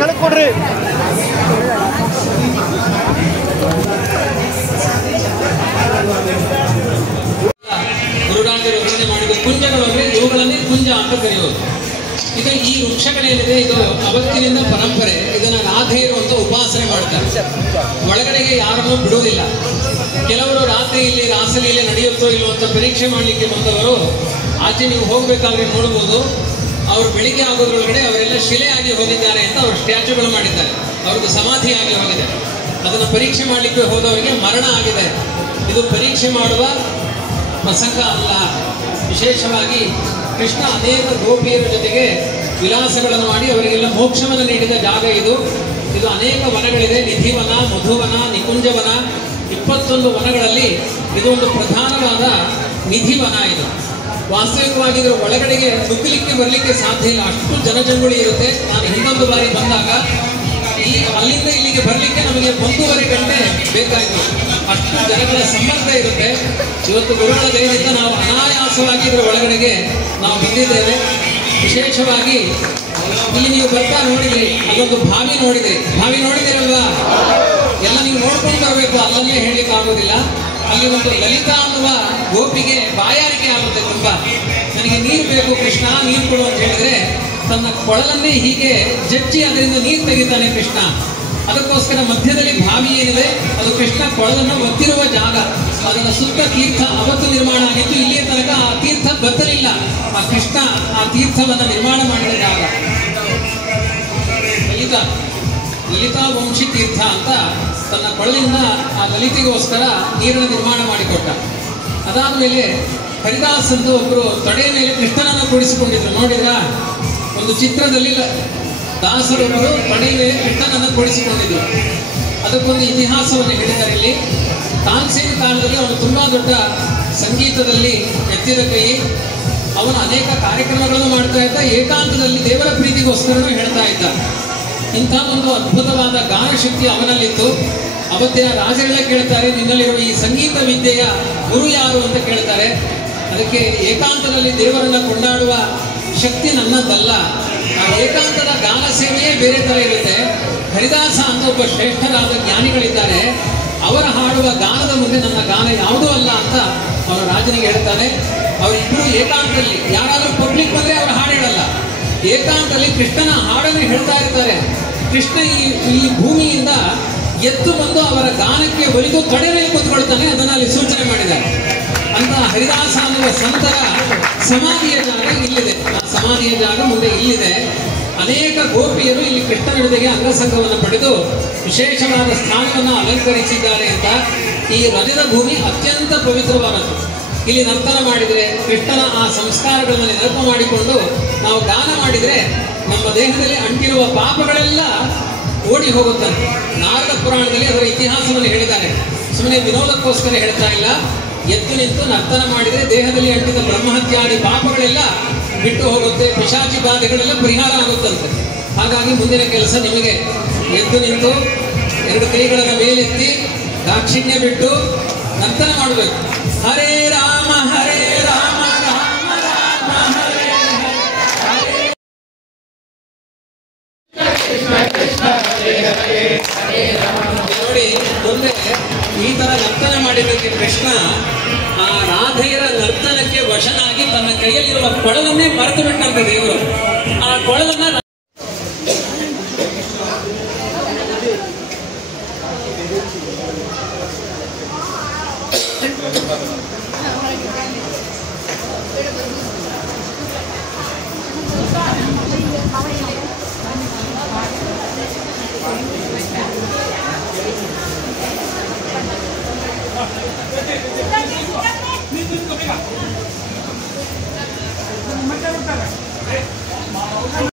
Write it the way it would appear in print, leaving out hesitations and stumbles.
ಕಳ್ಕೊಡ್ರಿ ಗುರುರಾಜರು ರಚನೆ ಮಾಡಿದ ಕುಂಜಗಳು ಅಂದ್ರೆ ಇವುಗಳನ್ನೇ ಕುಂಜ ಅಂತ ಕರೆಯೋದು. ಇದು ಈ ವೃಕ್ಷಗಳೇನಿದೆ ಇದು ಅವತ್ತಿನಿಂದ ಪರಂಪರೆ. ಇದನ್ನ ರಾಧೆಯರು ಅಂತ ಉಪಾಸನೆ ಮಾಡ್ತಾರೆ. ಒಳಗಡೆಗೆ ಯಾರನ್ನೂ ಬಿಡುವುದಿಲ್ಲ. ಕೆಲವರು ರಾತ್ರಿ ಇಲ್ಲಿ ರಾಸಲೀಲೆ ನಡೆಯುತ್ತೋ ಇಲ್ಲೋ ಅಂತ ಪರೀಕ್ಷೆ ಮಾಡಲಿಕ್ಕೆ ಬಂದವರು ಆಚೆ ನೀವು ಹೋಗ್ಬೇಕಾದ್ರೆ ನೋಡ್ಬೋದು. ಅವರು ಬೆಳಿಗ್ಗೆ ಆಗೋದ್ರೊಳಗಡೆ ಅವರೆಲ್ಲ ಶಿಲೆ ಆಗಿ ಹೋಗಿದ್ದಾರೆ ಅಂತ ಅವರು ಸ್ಟ್ಯಾಚ್ಯೂಗಳು ಮಾಡಿದ್ದಾರೆ. ಅವ್ರದ್ದು ಸಮಾಧಿ ಆಗಿ ಹೋಗಿದೆ. ಅದನ್ನು ಪರೀಕ್ಷೆ ಮಾಡಲಿಕ್ಕೆ ಹೋದವರಿಗೆ ಮರಣ ಆಗಿದೆ. ಇದು ಪರೀಕ್ಷೆ ಮಾಡುವ ಪ್ರಸಂಗ ಅಲ್ಲ. ವಿಶೇಷವಾಗಿ ಕೃಷ್ಣ ಅನೇಕ ಗೋಪಿಯರ ಜೊತೆಗೆ ವಿಲಾಸಗಳನ್ನು ಮಾಡಿ ಅವರಿಗೆಲ್ಲ ಮೋಕ್ಷವನ್ನು ನೀಡಿದ ಜಾಗ ಇದು. ಇದು ಅನೇಕ ವನಗಳಿದೆ. ನಿಧಿವನ, ಮಧುವನ, ನಿಕುಂಜವನ, 21 ವನಗಳಲ್ಲಿ ಇದು ಒಂದು ಪ್ರಧಾನವಾದ ನಿಧಿವನ. ಇದು ವಾಸ್ತವಿಕವಾಗಿ ಇದರ ಒಳಗಡೆಗೆ ನುಗ್ಗಲಿಕ್ಕೆ ಬರಲಿಕ್ಕೆ ಸಾಧ್ಯ ಇಲ್ಲ, ಅಷ್ಟು ಜನಜಂಗುಳಿ ಇರುತ್ತೆ. ನಾನು ಹಿಂದೊಂದು ಬಾರಿ ಬಂದಾಗ ಅಲ್ಲಿಂದ ಇಲ್ಲಿಗೆ ಬರಲಿಕ್ಕೆ ನಮಗೆ 1.5 ಗಂಟೆ ಬೇಕಾಯಿತು. ಅಷ್ಟು ಜನಗಳ ಸಂಬಂಧ ಇರುತ್ತೆ. ಇವತ್ತು ಗುರುಗಳ ದಯದಿಂದ ನಾವು ಅನಾಯಾಸವಾಗಿ ಇದರ ಒಳಗಡೆಗೆ ನಾವು ಬಂದಿದ್ದೇವೆ. ವಿಶೇಷವಾಗಿ ಇಲ್ಲಿ ನೀವು ಬರ್ತಾ ನೋಡಿದ್ರಿ, ಅದೊಂದು ಬಾವಿ ನೋಡಿದ್ರಿ. ಬಾವಿ ನೋಡಿದಿರಲ್ವಾ? ಎಲ್ಲ ನೀವು ನೋಡ್ಕೊಂಡು ಬರಬೇಕು, ಅಲ್ಲಲ್ಲೇ ಹೇಳಲಿಕ್ಕೆ ಆಗೋದಿಲ್ಲ. ಅಲ್ಲಿ ಒಂದು ಲಲಿತಾ ಅನ್ನುವ ಗೋಪಿಗೆ ಬಾಯಾರಿಕೆ ಆಗುತ್ತೆ ತುಂಬಾ. ನನಗೆ ನೀರು ಬೇಕು ಕೃಷ್ಣ, ನೀರು ಕೊಡು ಅಂತ ಹೇಳಿದ್ರೆ ತನ್ನ ಕೊಳಲನ್ನೇ ಹೀಗೆ ಜಜ್ಜಿ ಅದರಿಂದ ನೀರು ತೆಗಿತಾನೆ ಕೃಷ್ಣ. ಅದಕ್ಕೋಸ್ಕರ ಮಧ್ಯದಲ್ಲಿ ಬಾವಿ ಏನಿದೆ ಅದು ಕೃಷ್ಣ ಕೊಳಲನ್ನು ಒತ್ತಿರುವ ಜಾಗ. ಅದರ ಸುತ್ತ ತೀರ್ಥ ಅವತ್ತು ನಿರ್ಮಾಣ ಆಗಿತ್ತು. ಇಲ್ಲಿಯ ತನಕ ಆ ತೀರ್ಥ ಬತ್ತಲಿಲ್ಲ. ಆ ಕೃಷ್ಣ ಆ ತೀರ್ಥವನ್ನು ನಿರ್ಮಾಣ ಮಾಡಿದ ಜಾಗ ಲಲಿತಾ ವಂಶಿ ತೀರ್ಥ ಅಂತ ತನ್ನ ಕೊಳಲಿಂದ ಆ ಲಲಿತೆಗೋಸ್ಕರ ನೀರನ್ನು ನಿರ್ಮಾಣ ಮಾಡಿಕೊಟ್ಟ. ಅದಾದ್ಮೇಲೆ ಹರಿದಾಸ್ ಅಂತ ಒಬ್ಬರು ತೊಡೆಯ ಮೇಲೆ ಕೃಷ್ಣನನ್ನು ಕೂಡಿಸಿಕೊಂಡಿದ್ರು. ನೋಡಿದ್ರ ಒಂದು ಚಿತ್ರದಲ್ಲಿ ದಾಸರೊಬ್ಬರು ತೊಡೆಯ ಮೇಲೆ ಕೃಷ್ಣನನ್ನು ಕೂಡಿಸಿಕೊಂಡಿದ್ರು. ಅದಕ್ಕೊಂದು ಇತಿಹಾಸವನ್ನು ಹೇಳಿದ್ದಾರೆ ಇಲ್ಲಿ. ತಾನ್ಸೇನ್ ಕಾಲದಲ್ಲಿ ಅವನು ತುಂಬಾ ದೊಡ್ಡ ಸಂಗೀತದಲ್ಲಿ ಎತ್ತಿದ ಕೈ. ಅವನು ಅನೇಕ ಕಾರ್ಯಕ್ರಮಗಳನ್ನು ಮಾಡ್ತಾ ಇದ್ದ. ಏಕಾಂತದಲ್ಲಿ ದೇವರ ಪ್ರೀತಿಗೋಸ್ಕರನೂ ಹೇಳ್ತಾ ಇದ್ದ. ಇಂಥ ಒಂದು ಅದ್ಭುತವಾದ ಗಾನಶಕ್ತಿ ಅವನಲ್ಲಿತ್ತು. ಅವತ್ತಿನ ರಾಜರೆಲ್ಲ ಕೇಳ್ತಾರೆ, ನಿನ್ನಲ್ಲಿರುವ ಈ ಸಂಗೀತ ವಿದ್ಯೆಯ ಗುರು ಯಾರು ಅಂತ ಕೇಳ್ತಾರೆ. ಅದಕ್ಕೆ ಏಕಾಂತದಲ್ಲಿ ದೇವರನ್ನು ಕೊಂಡಾಡುವ ಶಕ್ತಿ ನನ್ನದಲ್ಲ, ಆ ಏಕಾಂತದ ಗಾನ ಸೇವೆಯೇ ಬೇರೆ ಥರ ಇರುತ್ತೆ. ಹರಿದಾಸ ಅಂತ ಒಬ್ಬ ಶ್ರೇಷ್ಠರಾದ ಜ್ಞಾನಿಗಳಿದ್ದಾರೆ, ಅವರ ಹಾಡುವ ಗಾನದ ಮುಂದೆ ನನ್ನ ಗಾನ ಯಾವುದೂ ಅಲ್ಲ ಅಂತ ಅವರ ರಾಜನಿಗೆ ಹೇಳ್ತಾನೆ. ಅವರಿಬ್ಬರು ಏಕಾಂತದಲ್ಲಿ, ಯಾರಾದರೂ ಪಬ್ಲಿಕ್ ಬಂದರೆ ಅವರು ಹಾಡು ಹೇಳಲ್ಲ, ಏಕಾಂತದಲ್ಲಿ ಕೃಷ್ಣನ ಹಾಡನ್ನು ಹೇಳ್ತಾ ಇರ್ತಾರೆ. ಕೃಷ್ಣ ಈ ಭೂಮಿಯಿಂದ ಎದ್ದು ಬಂದು ಅವರ ಗಾನಕ್ಕೆ ಒಲಿದು ತೊಡೆ ಮೇಲೆ ಕೂತ್ಕೊಳ್ತಾನೆ. ಅದನ್ನು ಅಲ್ಲಿ ಸೂಚನೆ ಮಾಡಿದ್ದಾರೆ. ಅಂತ ಹರಿದಾಸ ಅನ್ನುವ ಸಂತರ ಸಮಾಧಿಯ ಜಾಗ ಇಲ್ಲಿದೆ. ಆ ಸಮಾಧಿಯ ಜಾಗ ಮುಂದೆ ಇಲ್ಲಿದೆ. ಅನೇಕ ಗೋಪಿಯರು ಇಲ್ಲಿ ಕೃಷ್ಣನ ಜೊತೆಗೆ ಅಂಗಸಂಗವನ್ನು ಪಡೆದು ವಿಶೇಷವಾದ ಸ್ಥಾನವನ್ನು ಅಲಂಕರಿಸಿದ್ದಾರೆ ಅಂತ. ಈ ರಜದ ಭೂಮಿ ಅತ್ಯಂತ ಪವಿತ್ರವಾದದ್ದು. ಇಲ್ಲಿ ನರ್ತನ ಮಾಡಿದರೆ ಕೃಷ್ಣನ ಆ ಸಂಸ್ಕಾರಗಳನ್ನು ನೆನಪ ಮಾಡಿಕೊಂಡು ನಾವು ಗಾನ ಮಾಡಿದರೆ ನಮ್ಮ ದೇಹದಲ್ಲಿ ಅಂಟಿರುವ ಪಾಪಗಳೆಲ್ಲ ಓಡಿ ಹೋಗುತ್ತಂತೆ. ನಾರದ ಪುರಾಣದಲ್ಲಿ ಅದರ ಇತಿಹಾಸವನ್ನು ಹೇಳಿದ್ದಾರೆ. ಸುಮ್ಮನೆ ವಿನೋದಕ್ಕೋಸ್ಕರ ಹೇಳ್ತಾ ಇಲ್ಲ. ಎದ್ದು ನಿಂತು ನರ್ತನ ಮಾಡಿದರೆ ದೇಹದಲ್ಲಿ ಅಂಟಿದ ಬ್ರಹ್ಮಹತ್ಯಾದಿ ಪಾಪಗಳೆಲ್ಲ ಬಿಟ್ಟು ಹೋಗುತ್ತೆ, ಪಿಶಾಚಿ ಬಾಧೆಗಳೆಲ್ಲ ಪರಿಹಾರ ಆಗುತ್ತಂತೆ. ಹಾಗಾಗಿ ಮುಂದಿನ ಕೆಲಸ ನಿಮಗೆ ಎದ್ದು ನಿಂತು 2 ಕೈಗಳನ್ನು ಮೇಲೆತ್ತಿ ದಾಕ್ಷಿಣ್ಯ ಬಿಟ್ಟು ನರ್ತನ ಮಾಡಬೇಕು. ಹರೇ ರಾಮ ಹರೇ ರಾಮ ರಾಮ ರಾಮ ಹರೇ ಹರೇ. ನೋಡಿ, ಮುಂದೆ ಈ ತರ ನರ್ತನ ಮಾಡಿದ್ದಕ್ಕೆ ಕೃಷ್ಣ ಆ ರಾಧೆಯರ ನರ್ತನಕ್ಕೆ ವಶನಾಗಿ ತನ್ನ ಕೈಯಲ್ಲಿರುವ ಕೊಳಲನ್ನೇ ಮರೆತು ಬಿಟ್ಟಂತೆ ದೇವರು. ಆ ಕೊಳಲನ್ನ